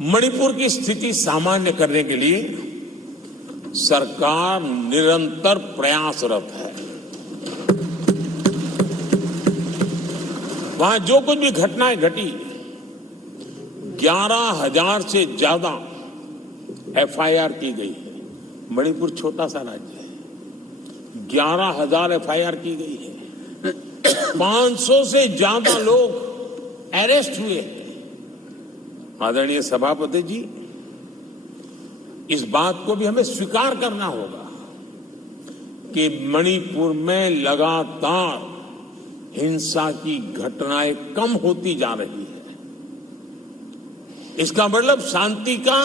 मणिपुर की स्थिति सामान्य करने के लिए सरकार निरंतर प्रयासरत है। वहां जो कुछ भी घटनाएं घटी, 11,000 से ज्यादा एफआईआर की गई है। मणिपुर छोटा सा राज्य है, 11,000 एफआईआर की गई है। 500 से ज्यादा लोग अरेस्ट हुए हैं। आदरणीय सभापति जी, इस बात को भी हमें स्वीकार करना होगा कि मणिपुर में लगातार हिंसा की घटनाएं कम होती जा रही है। इसका मतलब शांति का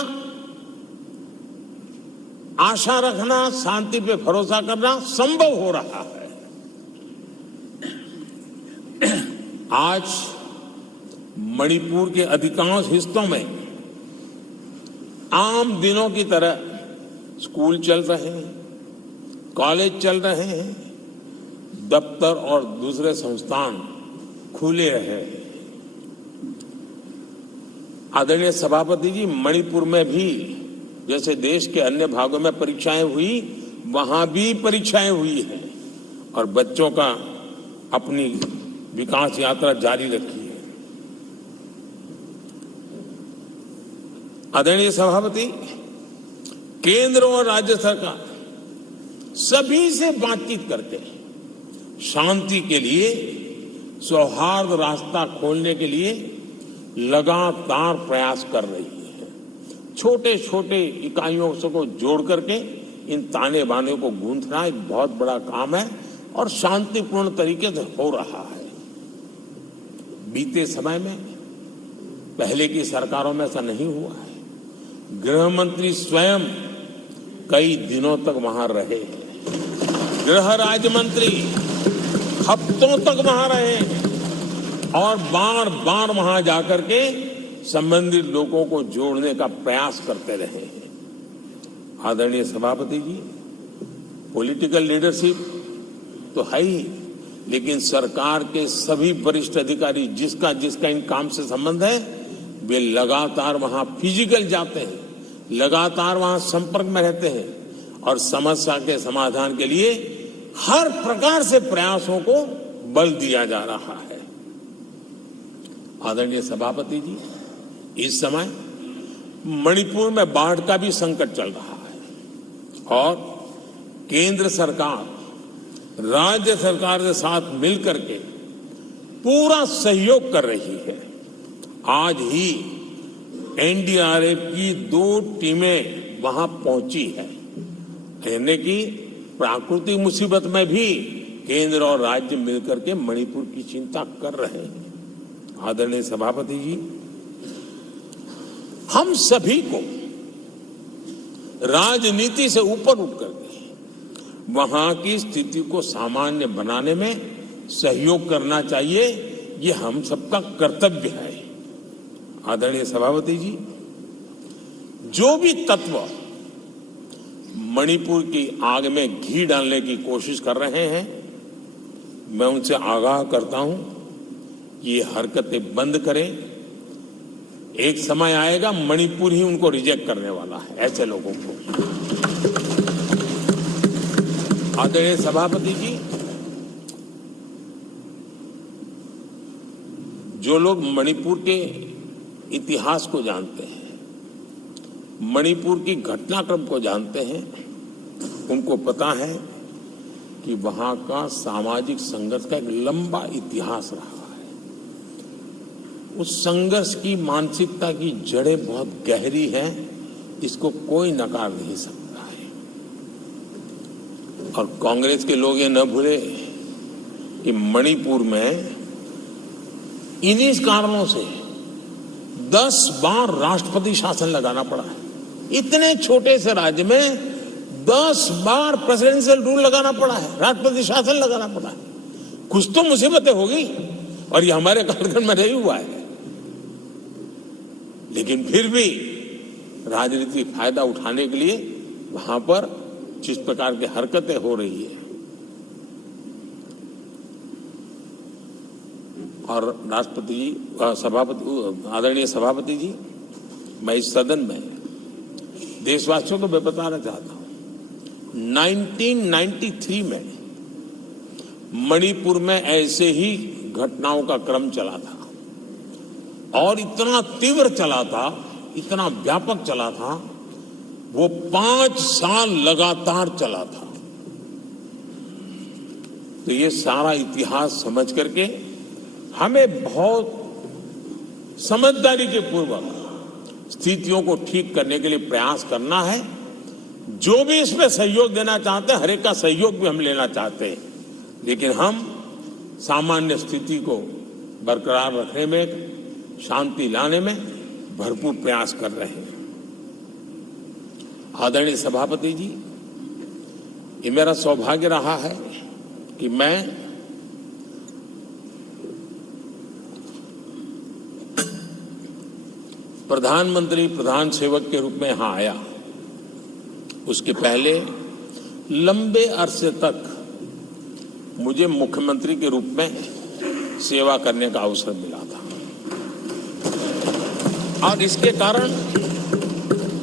आशा रखना, शांति पे भरोसा करना संभव हो रहा है। आज मणिपुर के अधिकांश हिस्सों में आम दिनों की तरह स्कूल चल रहे हैं, कॉलेज चल रहे हैं, दफ्तर और दूसरे संस्थान खुले रहे हैं। आदरणीय सभापति जी, मणिपुर में भी जैसे देश के अन्य भागों में परीक्षाएं हुई, वहां भी परीक्षाएं हुई हैं और बच्चों का अपनी विकास यात्रा जारी रखी है। आदरणीय सभापति, केंद्र और राज्य सरकार सभी से बातचीत करके शांति के लिए, सौहार्द रास्ता खोलने के लिए लगातार प्रयास कर रही है। छोटे छोटे इकाइयों को जोड़ करके इन ताने बाने को गूंथना एक बहुत बड़ा काम है और शांतिपूर्ण तरीके से हो रहा है। बीते समय में पहले की सरकारों में ऐसा नहीं हुआ है। गृह मंत्री स्वयं कई दिनों तक वहां रहे हैं, गृह राज्य मंत्री हफ्तों तक वहां रहे हैं और बार बार वहां जाकर के संबंधित लोगों को जोड़ने का प्रयास करते रहे हैं। आदरणीय सभापति जी, पॉलिटिकल लीडरशिप तो है ही, लेकिन सरकार के सभी वरिष्ठ अधिकारी जिसका जिसका इन काम से संबंध है, वे लगातार वहां फिजिकल जाते हैं, लगातार वहां संपर्क में रहते हैं और समस्या के समाधान के लिए हर प्रकार से प्रयासों को बल दिया जा रहा है। आदरणीय सभापति जी, इस समय मणिपुर में बाढ़ का भी संकट चल रहा है और केंद्र सरकार राज्य सरकार के साथ मिलकर के पूरा सहयोग कर रही है। आज ही एनडीआरएफ की 2 टीमें वहां पहुंची है, यानी कि प्राकृतिक मुसीबत में भी केंद्र और राज्य मिलकर के मणिपुर की चिंता कर रहे हैं। आदरणीय सभापति जी, हम सभी को राजनीति से ऊपर उठ करके वहां की स्थिति को सामान्य बनाने में सहयोग करना चाहिए। ये हम सबका कर्तव्य है। आदरणीय सभापति जी, जो भी तत्व मणिपुर की आग में घी डालने की कोशिश कर रहे हैं, मैं उनसे आगाह करता हूं कि ये हरकतें बंद करें। एक समय आएगा मणिपुर ही उनको रिजेक्ट करने वाला है, ऐसे लोगों को। आदरणीय सभापति जी, जो लोग मणिपुर के इतिहास को जानते हैं, मणिपुर की घटनाक्रम को जानते हैं, उनको पता है कि वहां का सामाजिक संघर्ष का एक लंबा इतिहास रहा है। उस संघर्ष की मानसिकता की जड़ें बहुत गहरी हैं, इसको कोई नकार नहीं सकता है। और कांग्रेस के लोग ये न भूले कि मणिपुर में इन्हीं कारणों से 10 बार राष्ट्रपति शासन लगाना पड़ा है। इतने छोटे से राज्य में 10 बार प्रेसिडेंशियल रूल लगाना पड़ा है, राष्ट्रपति शासन लगाना पड़ा है। कुछ तो मुसीबतें होगी और ये हमारे कार्यक्रम में नहीं हुआ है, लेकिन फिर भी राजनीतिक फायदा उठाने के लिए वहां पर जिस प्रकार की हरकतें हो रही है, और राष्ट्रपति जी, आदरणीय सभापति जी, मैं इस सदन में देशवासियों को मैं बताना चाहता हूं, 1993 में मणिपुर में ऐसे ही घटनाओं का क्रम चला था और इतना तीव्र चला था, इतना व्यापक चला था, वो 5 साल लगातार चला था। तो ये सारा इतिहास समझ करके हमें बहुत समझदारी के पूर्वक स्थितियों को ठीक करने के लिए प्रयास करना है। जो भी इसमें सहयोग देना चाहते हैं, हर एक का सहयोग भी हम लेना चाहते हैं, लेकिन हम सामान्य स्थिति को बरकरार रखने में, शांति लाने में भरपूर प्रयास कर रहे हैं। आदरणीय सभापति जी, ये मेरा सौभाग्य रहा है कि मैं प्रधानमंत्री प्रधान सेवक के रूप में यहां आया। उसके पहले लंबे अरसे तक मुझे मुख्यमंत्री के रूप में सेवा करने का अवसर मिला था और इसके कारण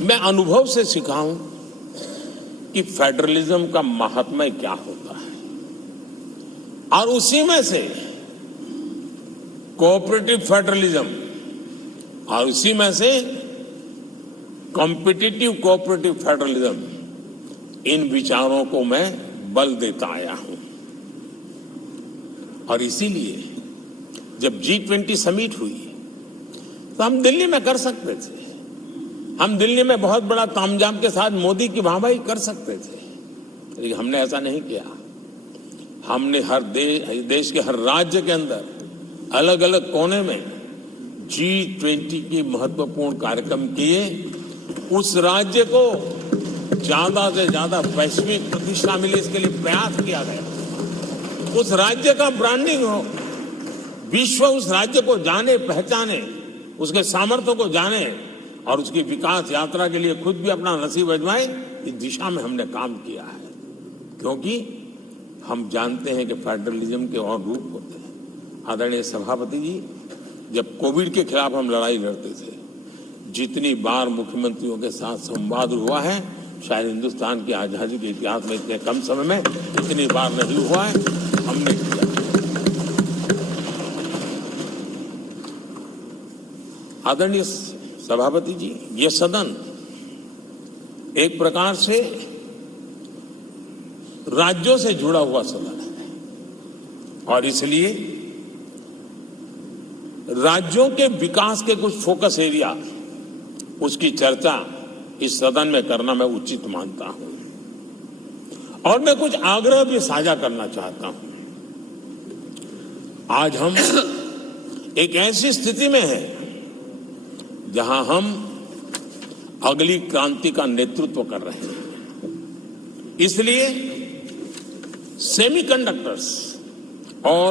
मैं अनुभव से सीखा हूं कि फेडरलिज्म का महात्म्य क्या होता है और उसी में से कोऑपरेटिव फेडरलिज्म और उसी में से कॉम्पिटिटिव कोऑपरेटिव फेडरलिज्म, इन विचारों को मैं बल देता आया हूं। और इसीलिए जब G20 समिट हुई तो हम दिल्ली में कर सकते थे, हम दिल्ली में बहुत बड़ा तामझाम के साथ मोदी की वाहवाही कर सकते थे, लेकिन हमने ऐसा नहीं किया। हमने हर देश के हर राज्य के अंदर अलग अलग कोने में G20 की महत्वपूर्ण कार्यक्रम किए। उस राज्य को ज्यादा से ज्यादा वैश्विक प्रतिष्ठा मिले, इसके लिए प्रयास किया गया। उस राज्य का ब्रांडिंग हो, विश्व उस राज्य को जाने, पहचाने, उसके सामर्थ्य को जाने और उसकी विकास यात्रा के लिए खुद भी अपना नसीब आजमाए। इस दिशा में हमने काम किया है, क्योंकि हम जानते हैं कि फेडरलिज्म के और रूप होते हैं। आदरणीय सभापति जी, जब कोविड के खिलाफ हम लड़ाई लड़ते थे, जितनी बार मुख्यमंत्रियों के साथ संवाद हुआ है, शायद हिंदुस्तान की आजादी के इतिहास में इतने कम समय में इतनी बार नहीं हुआ है, हमने किया। आदरणीय सभापति जी, ये सदन एक प्रकार से राज्यों से जुड़ा हुआ सदन है और इसलिए राज्यों के विकास के कुछ फोकस एरिया, उसकी चर्चा इस सदन में करना मैं उचित मानता हूं और मैं कुछ आग्रह भी साझा करना चाहता हूं। आज हम एक ऐसी स्थिति में हैं जहां हम अगली क्रांति का नेतृत्व कर रहे हैं। इसलिए सेमीकंडक्टर्स और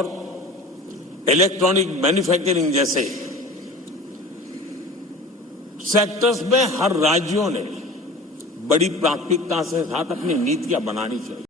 इलेक्ट्रॉनिक मैन्युफैक्चरिंग जैसे सेक्टर्स में हर राज्यों ने बड़ी प्राथमिकता से साथ अपनी नीतियां बनानी चाहिए।